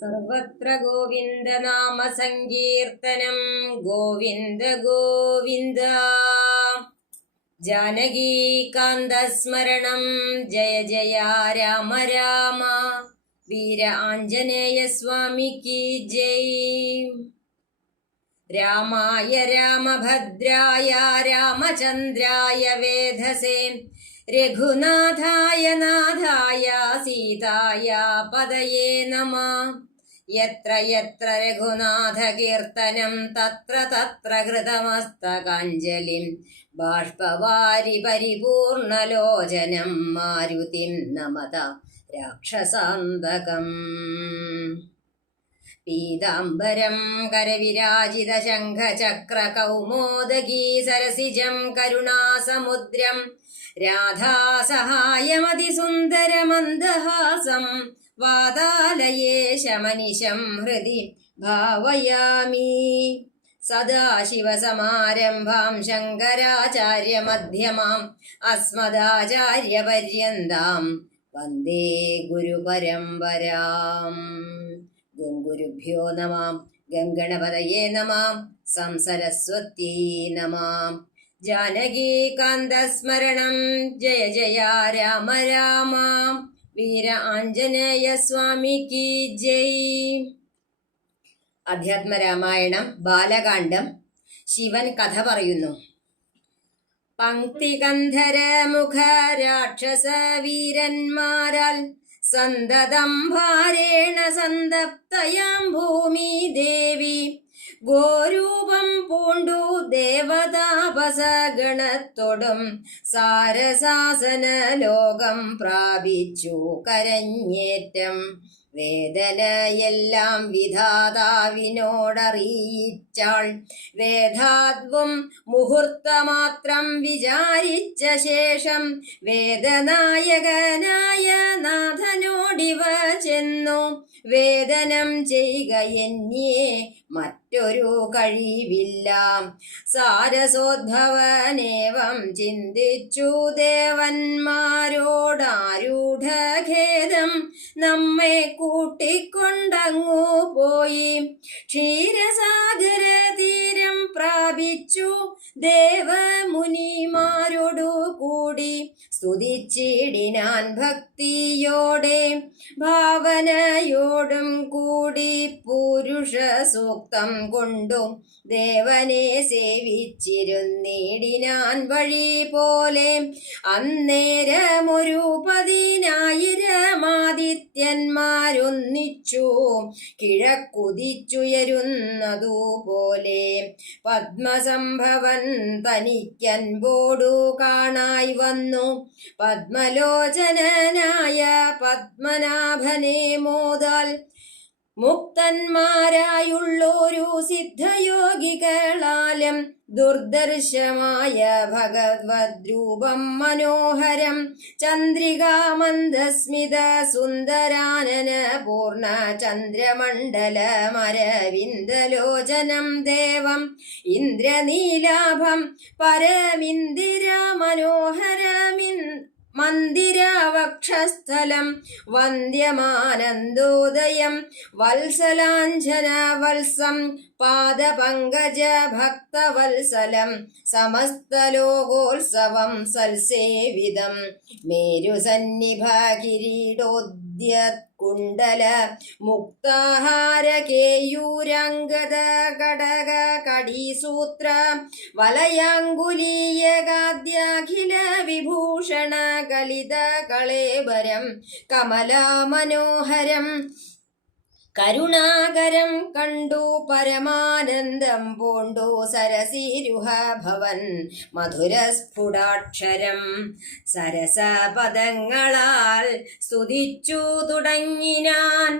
സർവത്ര ഗോവിന്ദ നാമ സങ്കീർത്തനം. ഗോവിന്ദ ഗോവിന്ദ. ജാനകീകാന്തസ്മരണം ജയ ജയ രാമ രാമ. വീര ആഞ്ജനേയ സ്വാമിക്ക് ജയ്. രാമായ രാമഭദ്രായ രാമചന്ദ്രായ വേധസേ. രഘുനാഥായ നാഥായ സീതായ പദയേ നമ. യത്ര യത്ര രഘുനാഥകീർത്തനം തത്ര തത്ര കൃതമസ്തകാഞ്ജലിം ബാഷ്പവാരി പരിപൂർണലോചനം മാരുതിം നമത രാക്ഷസാന്തകം. പീതാംബരം കരവിരാജിത ശംഖചക്ര കൗമോദഗീ സരസിജം കരുണാസമുദ്രം രാധാസഹായമതിസുന്ദരമന്ദഹാസം വാതാലയേശമനിശം ഹൃദി ഭാവയാമി. സദാശിവസമാരംഭാം ശങ്കരാചാര്യമധ്യമാം അസ്മദാചാര്യപര്യന്താം വന്ദേ ഗുരുപരമ്പരാം. ഗുരുഭ്യോ നമാം ഗംഗണപതയേ നമാം സംസരസ്വത്യൈ നമാം. ജാനകീകാന്തസ്മരണം ജയ ജയ രാമ രാമ. വീര ആഞ്ജനേയ സ്വാമിക്ക് ജയ്. അധ്യാത്മരാമായണം ബാലകാന്ഡം ശിവൻ കഥ പറയുന്നു. പങ്ക്തികന്ധര മുഖ രാക്ഷസ വീരന്മാരാൽ സന്തതം ഭാരേണ സന്തപ്തയാം ഭൂമി ദേവി. ഗോരൂപം പൂണ്ടു ദേവതാപസഗണത്തോടും സാരസാസന ലോകം പ്രാപിച്ചു കരഞ്ഞേറ്റം. വേദനയെല്ലാം വിധാതാവിനോടറിയിച്ചാൾ. വേദാത്വം മുഹൂർത്തമാത്രം വിചാരിച്ച ശേഷം വേദനായകനായ നാഥനോടിവ ചെന്നു. വേദനം ചെയ്യുക എന്നേ മറ്റൊരു കഴിവില്ല. സാരസോദ്ഭവനേവം ചിന്തിച്ചു ദേവന്മാരോടാരൂഢഖേദം നമ്മെ കൂട്ടിക്കൊണ്ടങ്ങു പോയി. ക്ഷീരസാഗര തീരം പ്രാപിച്ചു ദേവമുനിമാരോടു കൂടി സ്തുതിച്ചിടിനാൻ ഭക്തിയോടെ ഭാവനയോടും കൂടി പുരുഷ സൂക്തം കൊണ്ടും ദേവനെ സേവിച്ചിരുന്നിടിനാൻ വഴി പോലെ അന്നേരമൊരു പതിനായിരമാദിത്യന്മാരൊന്നിച്ചു കിഴക്കുതിച്ചുയരുന്നതുപോലെ. പത്മസംഭവൻ തനിക്കൻപോടു കാണായി വന്നു. പത്മലോചനനായ പത്മനാഭനെ മോദാൽ മുക്തന്മാരായുള്ളൊരു സിദ്ധയോഗികളാലും ദുർദർശമായ ഭഗവദ്രൂപം മനോഹരം. ചന്ദ്രികാമന്ദസ്മിത സുന്ദരാനന പൂർണ ചന്ദ്രമണ്ഡലമരവിന്ദലോചനം ദേവം. ഇന്ദ്രനീലാഭം പരമിന്ദിര മനോഹരമിൻ മന്ദിരാവക്ഷസ്ഥലം വന്ദ്യമാനന്ദോദയം വത്സലാഞ്ജന വത്സം പാദപങ്കജ ഭക്തവത്സലം സമസ്തലോകോത്സവം സൽസേവിതം മേരുസന്നിഭ കിരീടോദ്യ കുണ്ടല മുക്താഹാര കേയൂരംഗത കടക കടീസൂത്ര വലയാങ്കുലീയകാദ്യാഖില വിഭൂഷണ കലിത കളേബരം കമലാമനോഹരം കരുണാകരം കണ്ടു പരമാനന്ദം പൂണ്ടു സരസീരുഹ ഭവൻ. മധുരസ്ഫുടാക്ഷരം സരസപദങ്ങളാൽ സ്തുതിച്ചു തുടങ്ങിനാൻ.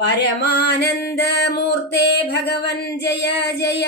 പരമാനന്ദമൂർത്തേ ഭഗവൻ ജയ ജയ.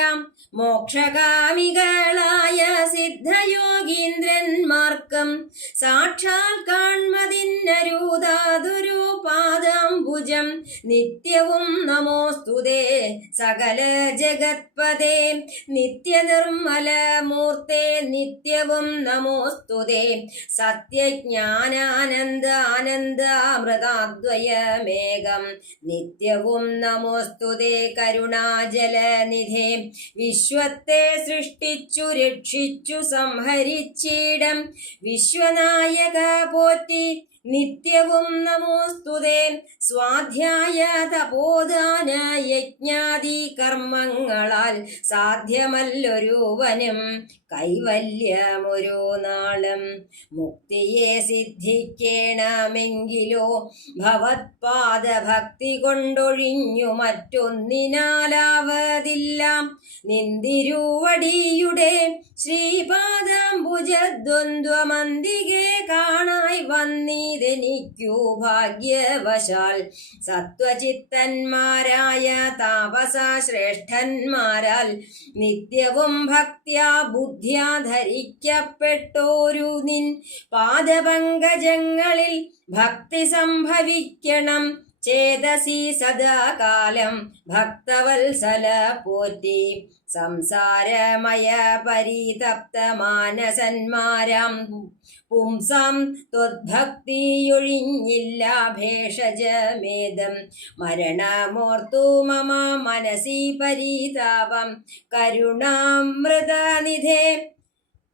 മോക്ഷകാമികളായ സിദ്ധയോഗീന്ദ്രന്മാർക്കും സാക്ഷാൽ കാൺമതിന്നരൂതാതൊരു പാദാംബുജം നിത്യവും നമോസ്തുതേ സകല ജഗത്പദേ. നിത്യനിർമ്മല മൂർത്തേ നിത്യവും നമോസ്തുതേ. സത്യജ്ഞാനാനന്ദ ആനന്ദാമൃതാദ്വയമേകം നിത്യവും നമോസ്തുതേ കരുണാജലനിധേ. വിശ്വത്തെ സൃഷ്ടിച്ചു രക്ഷിച്ചു സംഹരിച്ചിടം. വിശ്വനായക പോറ്റി നിത്യവും നമോസ്തുതേ സ്വാധ്യായ തപോദാന യജ്ഞാദി കർമ്മങ്ങളാൽ സാധ്യമല്ലൊരുവനും കൈവല്യമൊരു നാളും മുക്തിയെ സിദ്ധിക്കേണമെങ്കിലോ ഭവത്പാദ ഭക്തി കൊണ്ടൊഴിഞ്ഞു മറ്റൊന്നിനാലാവതില്ല. നിന്തിരുവടിയുടെ ശ്രീപാദാംബുജദ്വന്ദ്വമന്തികെ കാണായി വന്നിതെനിക്കു ഭാഗ്യവശാൽ. സത്വചിത്തന്മാരായ താപസ ശ്രേഷ്ഠന്മാരാൽ നിത്യവും ഭക്തിയാ ബുദ്ധ്യാ ധരിക്കപ്പെട്ടോരു നിൻ പാദപങ്കജങ്ങളിൽ ഭക്തി സംഭവിക്കണം. ചേതസി സദാകാലം ഭക്തവത്സല പോറ്റി. സംസാരമയ പരിതപ്തമാനസന്മാരാം പുംസാം ത്വദ്ഭക്തിയൊഴിഞ്ഞില്ല ഭേഷജമേദം മരണമോർത്തു മമ മനസി പരിതാപം കരുണാമൃതനിധേ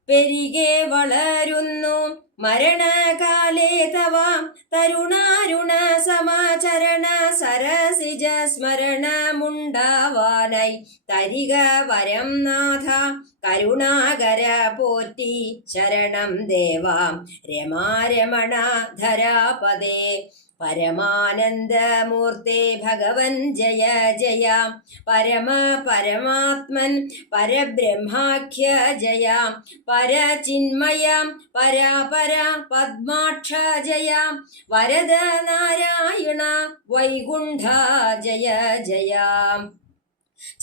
പെരികെ വളരുന്നു. മരണകാലേ തവ. തരുണാരുണ സമാചരണ സരസിജ സ്മരണമുണ്ടാവാനായി. തരിക വരം നാഥ. കരുണാകര പോറ്റി ശരണം ദേവ. രമാരമണ ധരാപദേ പരമാനന്ദമൂർത്തെ ഭഗവൻ ജയ ജയ. പരമ പരമാത്മൻ പരബ്രഹ്മാഖ്യ ജയ. പരചിന്മയ പരാപര പദ്മാക്ഷ ജയ. വരദ നാരായണ വൈകുണ്ഠ ജയ ജയ.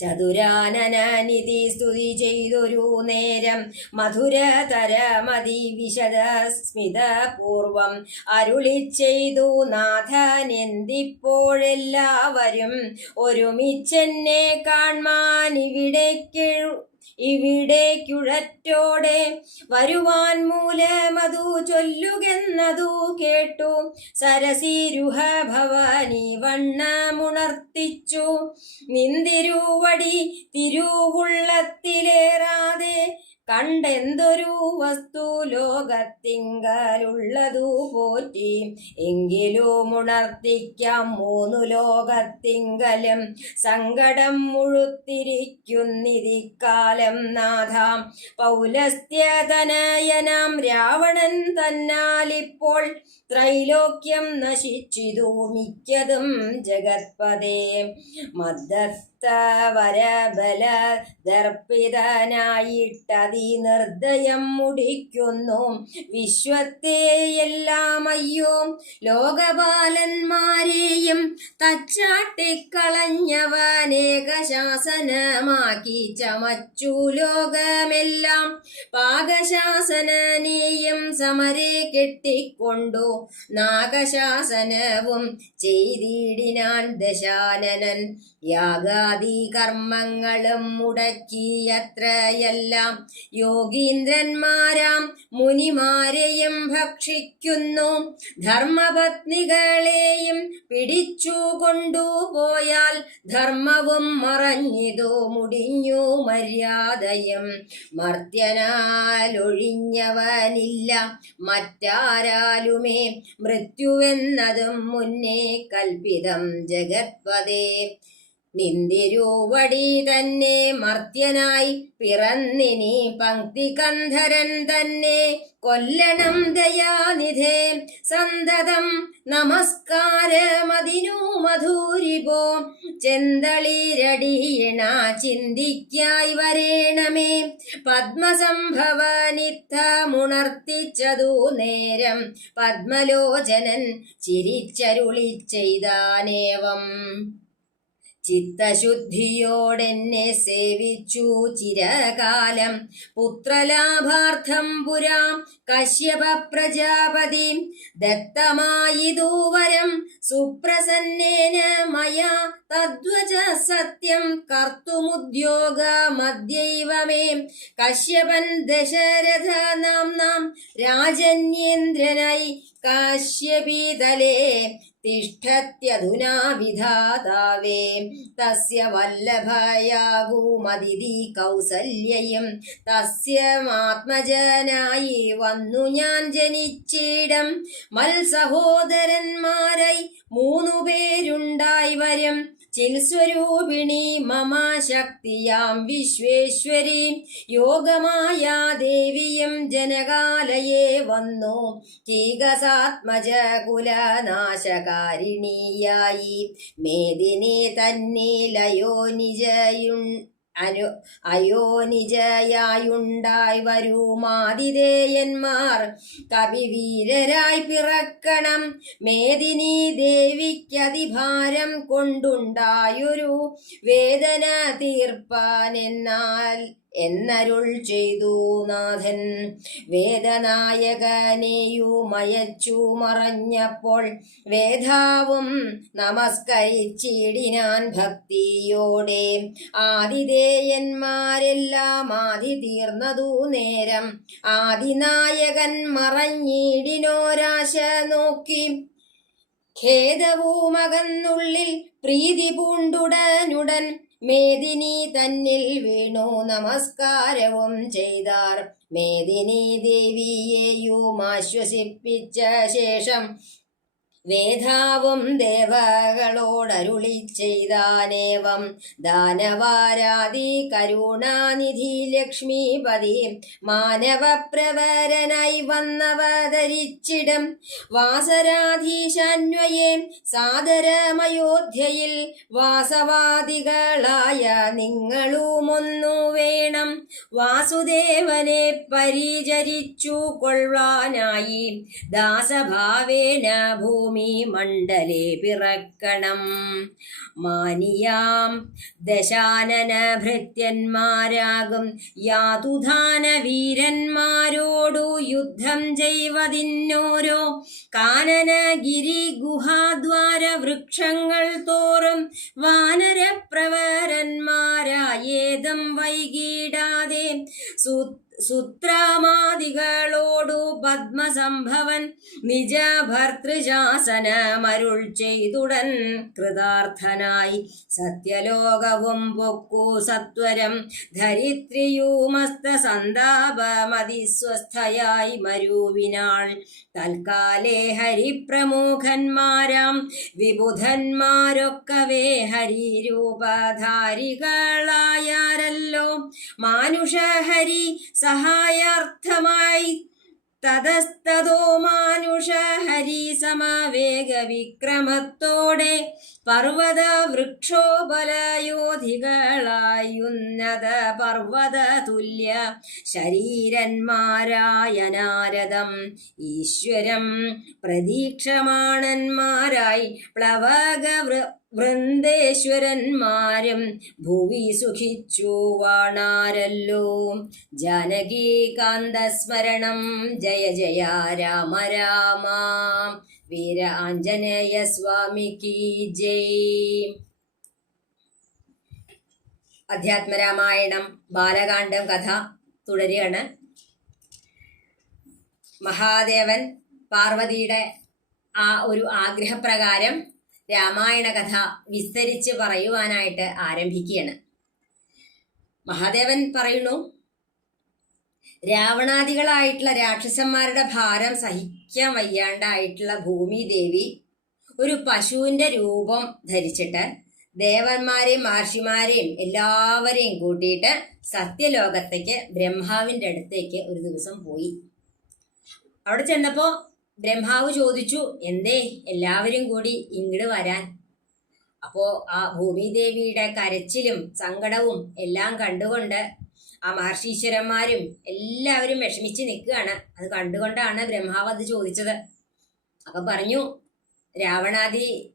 ചതുരാനനനിധി സ്തുതി ചെയ്തൊരു നേരം മധുരതരമതി വിശദ സ്മിതപൂർവം അരുളി ചെയ്തു നാഥൻ എന്തിപ്പോഴെല്ലാവരും ഒരുമിച്ചെന്നെ കാൺമാൻ ഇവിടേക്ക് ഇവിടേക്കുഴറ്റോടെ വരുവാൻ മൂലമതു ചൊല്ലുകെന്നതു കേട്ടു. സരസീരുഹ ഭവാനി വണ്ണമുണർത്തിച്ചു. നിന്തിരുവടി തിരുവുള്ളത്തിലേറാതെ കണ്ടെന്തൊരു വസ്തു ലോകത്തിങ്കലുള്ളതു പോറ്റി എങ്കിലും ഉണർത്തിക്കാം മൂന്നു ലോകത്തിങ്കലും. സങ്കടം മുഴുത്തിരിക്കുന്നിരിക്കാലം നാഥാം. പൗലസ്ത്യതനയനാം രാവണൻ തന്നാലിപ്പോൾ ത്രൈലോക്യം നശിച്ചിതു മിക്കതും ജഗത്പദേ മദ്ദത്തവരബല ദർപ്പിതനായിട്ടതി നിർദ്ദയം മുടിക്കുന്നു. വിശ്വത്തെയെല്ലാം അയ്യോ ലോകപാലന്മാരെയും തച്ചാട്ടിക്കളഞ്ഞവനേകശാസനമാക്കി ചമച്ചു ലോകമെല്ലാം. പാകശാസനനെയും സമരെ കെട്ടിക്കൊണ്ടു നാഗശാസനവും ചെയ്തിടിനാൻ ദശാനനൻ യാഗാദി കർമ്മങ്ങളും മുടക്കിയത്രയെല്ലാം യോഗീന്ദ്രന്മാരാം മുനിമാരെയും ഭക്ഷിക്കുന്നു. ധർമ്മപത്നികളെയും പിടിച്ചു കൊണ്ടുപോയാൽ ധർമ്മവും മറഞ്ഞിതു മുടിഞ്ഞു മര്യാദയും. മർത്യനാലൊഴിഞ്ഞവനില്ല മറ്റാരാലുമേ മൃത്യുവെന്നതും മുന്നേ കൽപ്പിതം ജഗത്പദേ. നിന്തിരുവടി തന്നെ മർത്യനായി പിറന്നിനി പങ്ക്തി കന്ധരൻ തന്നെ. കൊല്ലണം ദയാനിധേ സന്തതം നമസ്കാരമതിനു മധൂരിപോ. ചെന്തളിരടിയണ ചിന്തിക്കായി വരേണമേ. പത്മസംഭവനിത്തമുണർത്തിച്ചതു നേരം പത്മലോചനൻ ചിരിച്ചരുളി ചെയ്താനേവം. ചിത്തശുദ്ധിയോടെന്നെ സേവിച്ചു ചിരകാലം. പുത്രലാഭാർത്ഥം പുരാം കശ്യപ പ്രജാപതി. ദത്തമായിതൂവരം സുപ്രസന്നേന മയാ തദ്വച സത്യം. കർത്തുമുദ്യോഗമദ്യൈവ മേ കശ്യപൻ ദശരഥ നാം രാജന്യേന്ദ്രനായി കാശ്യപീതലേ. തിഷ്ഠത്യധുനാ വിധാതാവേ തസ്യ വല്ലഭയാകൂമതിഥി കൗസല്യയും തസ്യമാത്മജനായി വന്നു ഞാൻ ജനിച്ചിടം. മത്സഹോദരന്മാരായി മൂന്നു പേരുണ്ടായി വരും ചിൽസ്വരൂപിണി മമ ശക്തിയാം വിശ്വേശ്വരി. യോഗമായ ദേവിയും ജനകാലയെ വന്നു. കീകസാത്മജ കുലനാശകാരിണിയായി മേദിനി തന്നിലയോ നിജയുൺ അനു അയോനിജയായുണ്ടായി വരുമാതിരേയന്മാർ കവിവീരരായി പിറക്കണം മേദിനി ദേവിക്കതിഭാരം കൊണ്ടുണ്ടായൊരു വേദന തീർപ്പാൻ എന്നാൽ എന്നരുൾ ചെയ്തു നാഥൻ. വേദനായകനെയുമയച്ചു മറഞ്ഞപ്പോൾ വേധാവും നമസ്കരിച്ചിടിനാൻ ഭക്തിയോടെ. ആതിഥേയന്മാരെല്ലാം ആദി തീർന്നതു നേരം ആദിനായകൻ മറഞ്ഞിടിനോരാശ നോക്കി. ഖേദവുമകന്നുള്ളിൽ പ്രീതി പൂണ്ടുടനുടൻ മേദിനി തന്നിൽ വീണു നമസ്കാരവും ചെയ്താർ. മേദിനി ദേവിയെയും ആശ്വസിപ്പിച്ച ശേഷം വേധാവും ദേവകളോടരുളി ചെയ്താനേവം. ദാനവാരാതി കരുണാനിധി ലക്ഷ്മീപതി മാനവപ്രവരനായി വന്നവതരിച്ചിടം. വാസരാധീശാന്വയെ സാദരമയോധ്യയിൽ വാസവാദികളായ നിങ്ങളുമൊന്നു വേണം. വാസുദേവനെ പരിചരിച്ചു കൊള്ളുവാനായി ദാസഭാവേന ഭൂമി മണ്ഡലേ പിറക്കണം. മാനിയാം ദശാനന ഭൃത്യന്മാരാകും യാതുധാന വീരന്മാരോടു യുദ്ധം ചെയ്വതിന്നോരോ. കാനനഗിരി ഗുഹാദ്വാര വൃക്ഷങ്ങൾ തോറും വാനരപ്രവരന്മാരായേതം വൈകിടാതെ സു സുത്രാമാദികളോടു പത്മസംഭവൻ നിജ ഭർത്തൃശാസനമരുൾ ചെയ്തുടൻ കൃതാർത്ഥനായി സത്യലോകവും പൊക്കു സത്വരം ധരിത്രിയൂമസ്ത സന്താപമതിസ്വസ്ഥയായി മരുവിനാൾ. തൽക്കാലേ ഹരിപ്രമുഖന്മാരാം വിബുധന്മാരൊക്കവേ ഹരിരൂപധാരികളായാരല്ലോ. മാനുഷഹരി സഹായാർത്ഥമായി തതസ്തോ മാനുഷ ഹരി സമവേഗ വിക്രമത്തോടെ പർവത വൃക്ഷോബലയോധികളായുന്നത പർവത തുല്യ ശരീരന്മാരായ നാരദം ഈശ്വരം പ്രതീക്ഷമാണന്മാരായി പ്ലവക വൃന്ദേശ്വരന്മാരും ഭുവി സുഖിച്ചു വാണാരല്ലോ. ജാനകീകാന്തസ്മരണം ജയ ജയ രാമ രാമ. വീര ആഞ്ജനേയ സ്വാമിക്ക് ജയ്. അധ്യാത്മരാമായണം ബാലകാന്ഡം കഥ തുടരുകയാണ്. മഹാദേവൻ പാർവതിയുടെ ആ ഒരു ആഗ്രഹപ്രകാരം രാമായണ കഥ വിസ്തരിച്ച് പറയുവാനായിട്ട് ആരംഭിക്കുകയാണ്. മഹാദേവൻ പറയുന്നു രാവണാദികളായിട്ടുള്ള രാക്ഷസന്മാരുടെ ഭാരം സഹിക്കാൻ വയ്യാണ്ടായിട്ടുള്ള ഭൂമി ദേവി ഒരു പശുവിന്റെ രൂപം ധരിച്ചിട്ട് ദേവന്മാരെയും മഹർഷിമാരെയും എല്ലാവരെയും കൂട്ടിയിട്ട് സത്യലോകത്തേക്ക് ബ്രഹ്മാവിന്റെ അടുത്തേക്ക് ഒരു ദിവസം പോയി. അവിടെ ചെന്നപ്പോ ബ്രഹ്മാവ് ചോദിച്ചു എന്തേ എല്ലാവരും കൂടി ഇങ്ങട് വരാൻ? അപ്പോ ആ ഭൂമിദേവിയുടെ കരച്ചിലും സങ്കടവും എല്ലാം കണ്ടുകൊണ്ട് ആ മഹർഷീശ്വരന്മാരും എല്ലാവരും വിഷമിച്ച് നിൽക്കുകയാണ്. അത് കണ്ടുകൊണ്ടാണ് ബ്രഹ്മാവ് അത് ചോദിച്ചത്. അപ്പൊ പറഞ്ഞു രാവണാദി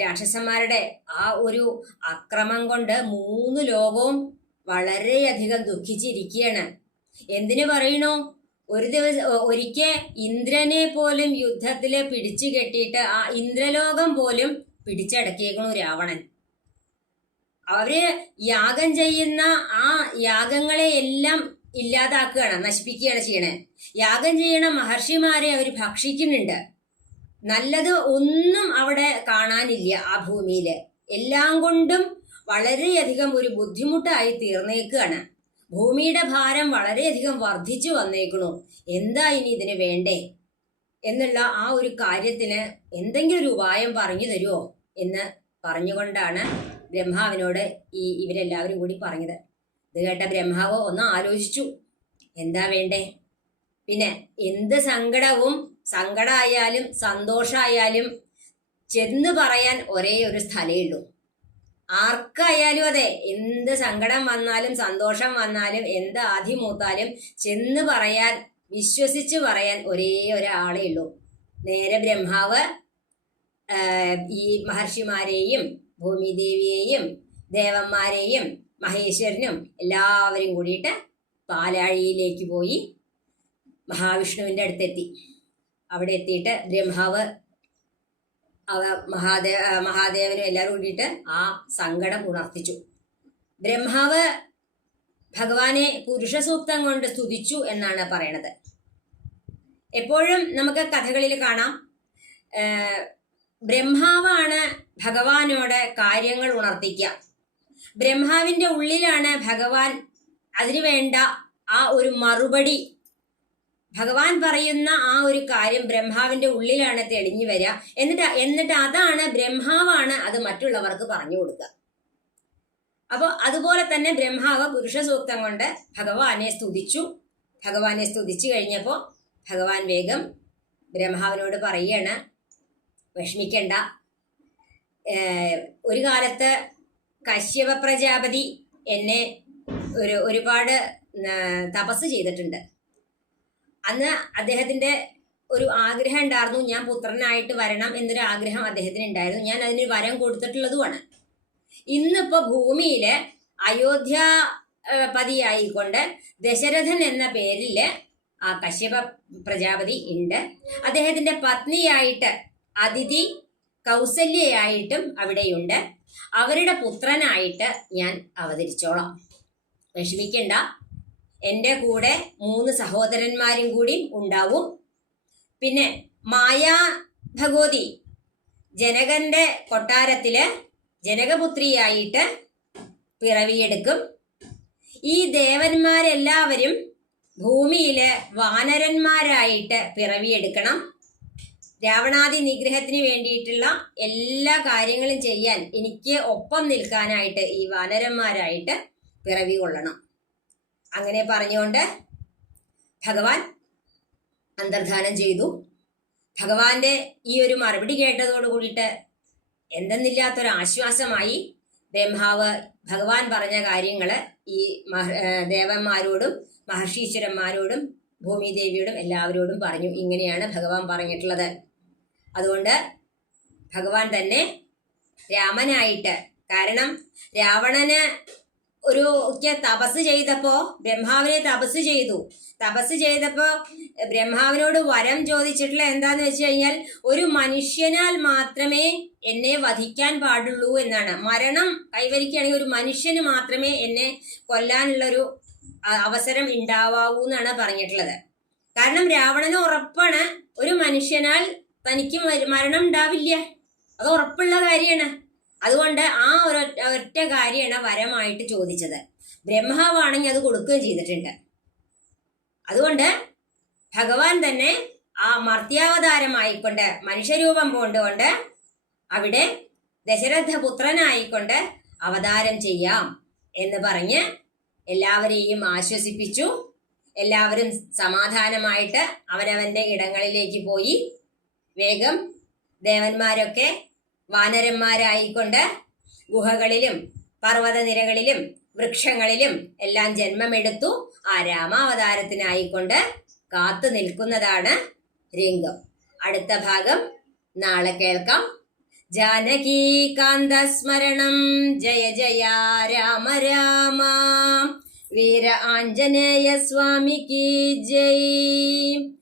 രാക്ഷസന്മാരുടെ ആ ഒരു അക്രമം കൊണ്ട് മൂന്ന് ലോകവും വളരെയധികം ദുഃഖിച്ചിരിക്കുകയാണ്. എന്തിനു പറയണോ? ഒരു ദിവസം ഒരിക്കൽ ഇന്ദ്രനെ പോലും യുദ്ധത്തിൽ പിടിച്ചു കെട്ടിയിട്ട് ആ ഇന്ദ്രലോകം പോലും പിടിച്ചടക്കിയേക്കണു രാവണൻ. അവർ യാഗം ചെയ്യുന്ന ആ യാഗങ്ങളെ എല്ലാം ഇല്ലാതാക്കുകയാണ് നശിപ്പിക്കുകയാണ് ചെയ്യണേ. യാഗം ചെയ്യണ മഹർഷിമാരെ അവർ ഭക്ഷിക്കുന്നുണ്ട്. നല്ലത് ഒന്നും അവിടെ കാണാനില്ല ആ ഭൂമിയിൽ എല്ലാം കൊണ്ടും വളരെയധികം ഒരു ബുദ്ധിമുട്ടായി തീർന്നേക്കുകയാണ്. ഭൂമിയുടെ ഭാരം വളരെയധികം വർദ്ധിച്ചു വന്നേക്കണു. എന്താ ഇനി ഇതിന് വേണ്ടേ? എന്നുള്ള ആ ഒരു കാര്യത്തിന് എന്തെങ്കിലും ഒരു ഉപായം പറഞ്ഞു തരുമോ എന്ന് പറഞ്ഞുകൊണ്ടാണ് ബ്രഹ്മാവിനോട് ഈ ഇവരെല്ലാവരും കൂടി പറഞ്ഞത്. ഇത് കേട്ട ബ്രഹ്മാവ് ഒന്ന് ആലോചിച്ചു. എന്താ വേണ്ടേ? പിന്നെ എന്ത് സങ്കടവും സങ്കടമായാലും സന്തോഷമായാലും ചെന്ന് പറയാൻ ഒരേ ഒരു സ്ഥലമേ ഉള്ളൂ. ആർക്കായാലും അതെ എന്ത് സങ്കടം വന്നാലും സന്തോഷം വന്നാലും എന്ത് ആധി മൂത്താലും ചെന്ന് പറയാൻ വിശ്വസിച്ച് പറയാൻ ഒരേ ഒരാളേ ഉള്ളൂ. നേരെ ബ്രഹ്മാവ് ഈ മഹർഷിമാരെയും ഭൂമിദേവിയെയും ദേവന്മാരെയും മഹേശ്വരനും എല്ലാവരും കൂടിയിട്ട് പാലാഴിയിലേക്ക് പോയി മഹാവിഷ്ണുവിന്റെ അടുത്തെത്തി. അവിടെ എത്തിയിട്ട് ബ്രഹ്മാവ് മഹാദേ മഹാദേവ മഹാദേവനും എല്ലാവരും കൂടിയിട്ട് ആ സങ്കടം ഉണർത്തിച്ചു. ബ്രഹ്മാവ് ഭഗവാനെ പുരുഷ സൂക്തം കൊണ്ട് സ്തുതിച്ചു എന്നാണ് പറയണത്. എപ്പോഴും നമുക്ക് കഥകളിൽ കാണാം. ബ്രഹ്മാവാണ് ഭഗവാനോട് കാര്യങ്ങൾ ഉണർത്തിക്കുക. ബ്രഹ്മാവിന്റെ ഉള്ളിലാണ് ഭഗവാൻ അതിനു വേണ്ട ആ ഒരു മറുപടി ഭഗവാൻ പറയുന്ന ആ ഒരു കാര്യം ബ്രഹ്മാവിന്റെ ഉള്ളിലാണ് തെളിഞ്ഞു വരിക. എന്നിട്ട് എന്നിട്ട് അതാണ് ബ്രഹ്മാവാണ് അത് മറ്റുള്ളവർക്ക് പറഞ്ഞു കൊടുക്കുക. അപ്പോൾ അതുപോലെ തന്നെ ബ്രഹ്മാവ് പുരുഷ സൂക്തം കൊണ്ട് ഭഗവാനെ സ്തുതിച്ചു. ഭഗവാനെ സ്തുതിച്ചു കഴിഞ്ഞപ്പോൾ ഭഗവാൻ വേഗം ബ്രഹ്മാവിനോട് പറയാണ് വിഷമിക്കണ്ട. ഒരു കാലത്ത് കശ്യപ പ്രജാപതി എന്നെ ഒരു ഒരുപാട് തപസ് ചെയ്തിട്ടുണ്ട്. അന്ന് അദ്ദേഹത്തിന്റെ ഒരു ആഗ്രഹം ഉണ്ടായിരുന്നു ഞാൻ പുത്രനായിട്ട് വരണം എന്നൊരു ആഗ്രഹം അദ്ദേഹത്തിന് ഉണ്ടായിരുന്നു ഞാൻ അതിന് വരം കൊടുത്തിട്ടുള്ളതുമാണ്. ഇന്നിപ്പോ ഭൂമിയിൽ അയോധ്യ പതിയായിക്കൊണ്ട് ദശരഥൻ എന്ന പേരിൽ ആ കശ്യപ പ്രജാപതി ഉണ്ട്. അദ്ദേഹത്തിന്റെ പത്നിയായിട്ട് അതിഥി കൗസല്യയായിട്ടും അവിടെയുണ്ട്. അവരുടെ പുത്രനായിട്ട് ഞാൻ അവതരിച്ചോളാം. വിഷമിക്കണ്ട. എന്റെ കൂടെ മൂന്ന് സഹോദരന്മാരും കൂടി ഉണ്ടാവും. പിന്നെ മായാ ഭഗവതി ജനകന്റെ കൊട്ടാരത്തിൽ ജനകപുത്രിയായിട്ട് പിറവിയെടുക്കും. ഈ ദേവന്മാരെല്ലാവരും ഭൂമിയിൽ വാനരന്മാരായിട്ട് പിറവിയെടുക്കണം. രാവണാദി നിഗ്രഹത്തിന് വേണ്ടിയിട്ടുള്ള എല്ലാ കാര്യങ്ങളും ചെയ്യാൻ എനിക്ക് ഒപ്പം നിൽക്കാനായിട്ട് ഈ വാനരന്മാരായിട്ട് പിറവി കൊള്ളണം അങ്ങനെ പറഞ്ഞുകൊണ്ട് ഭഗവാൻ അന്തർധാനം ചെയ്തു. ഭഗവാന്റെ ഈ ഒരു മറുപടി കേട്ടതോട് കൂടിയിട്ട് എന്തെന്നില്ലാത്തൊരു ആശ്വാസമായി ബ്രഹ്മാവ് ഭഗവാൻ പറഞ്ഞ കാര്യങ്ങൾ ഈ ദേവന്മാരോടും മഹർഷീശ്വരന്മാരോടും ഭൂമിദേവിയോടും എല്ലാവരോടും പറഞ്ഞു. ഇങ്ങനെയാണ് ഭഗവാൻ പറഞ്ഞിട്ടുള്ളത്. അതുകൊണ്ട് ഭഗവാൻ തന്നെ രാമനായിട്ട് കാരണം രാവണന് ഒരു ഒക്കെ തപസ് ചെയ്തപ്പോ ബ്രഹ്മാവിനെ തപസ് ചെയ്തു. തപസ് ചെയ്തപ്പോ ബ്രഹ്മാവിനോട് വരം ചോദിച്ചിട്ടുള്ള എന്താന്ന് വെച്ച് കഴിഞ്ഞാൽ ഒരു മനുഷ്യനാൽ മാത്രമേ എന്നെ വധിക്കാൻ പാടുള്ളൂ എന്നാണ്. മരണം കൈവരിക്കുകയാണെങ്കിൽ ഒരു മനുഷ്യന് മാത്രമേ എന്നെ കൊല്ലാനുള്ളൊരു അവസരം ഉണ്ടാവാവൂ എന്നാണ് പറഞ്ഞിട്ടുള്ളത്. കാരണം രാവണന് ഉറപ്പാണ് ഒരു മനുഷ്യനാൽ തനിക്ക് മര- മരണം ഉണ്ടാവില്ല. അത് ഉറപ്പുള്ള കാര്യമാണ്. അതുകൊണ്ട് ആ ഒരു ഒറ്റ കാര്യമാണ് വരമായിട്ട് ചോദിച്ചത്. ബ്രഹ്മാവാണെങ്കിൽ അത് കൊടുക്കുകയും ചെയ്തിട്ടുണ്ട്. അതുകൊണ്ട് ഭഗവാൻ തന്നെ ആ മർത്യാവതാരമായിക്കൊണ്ട് മനുഷ്യരൂപം കൊണ്ടുകൊണ്ട് അവിടെ ദശരഥ പുത്രനായിക്കൊണ്ട് അവതാരം ചെയ്യാം എന്ന് പറഞ്ഞ് എല്ലാവരെയും ആശ്വസിപ്പിച്ചു. എല്ലാവരും സമാധാനമായിട്ട് അവരവന്റെ ഇടങ്ങളിലേക്ക് പോയി. വേഗം ദേവന്മാരൊക്കെ വാനരന്മാരായിക്കൊണ്ട് ഗുഹകളിലും പർവതനിരകളിലും വൃക്ഷങ്ങളിലും എല്ലാം ജന്മമെടുത്തു. ആ രാമാവതാരത്തിനായിക്കൊണ്ട് കാത്തു നിൽക്കുന്നതാണ് രംഗം. അടുത്ത ഭാഗം നാളെ കേൾക്കാം. ജാനകി കാന്തസ്മരണം. ജയ ജയ രാമ രാമ. വീര ആഞ്ജനേയ സ്വാമിക്ക് ജയ്.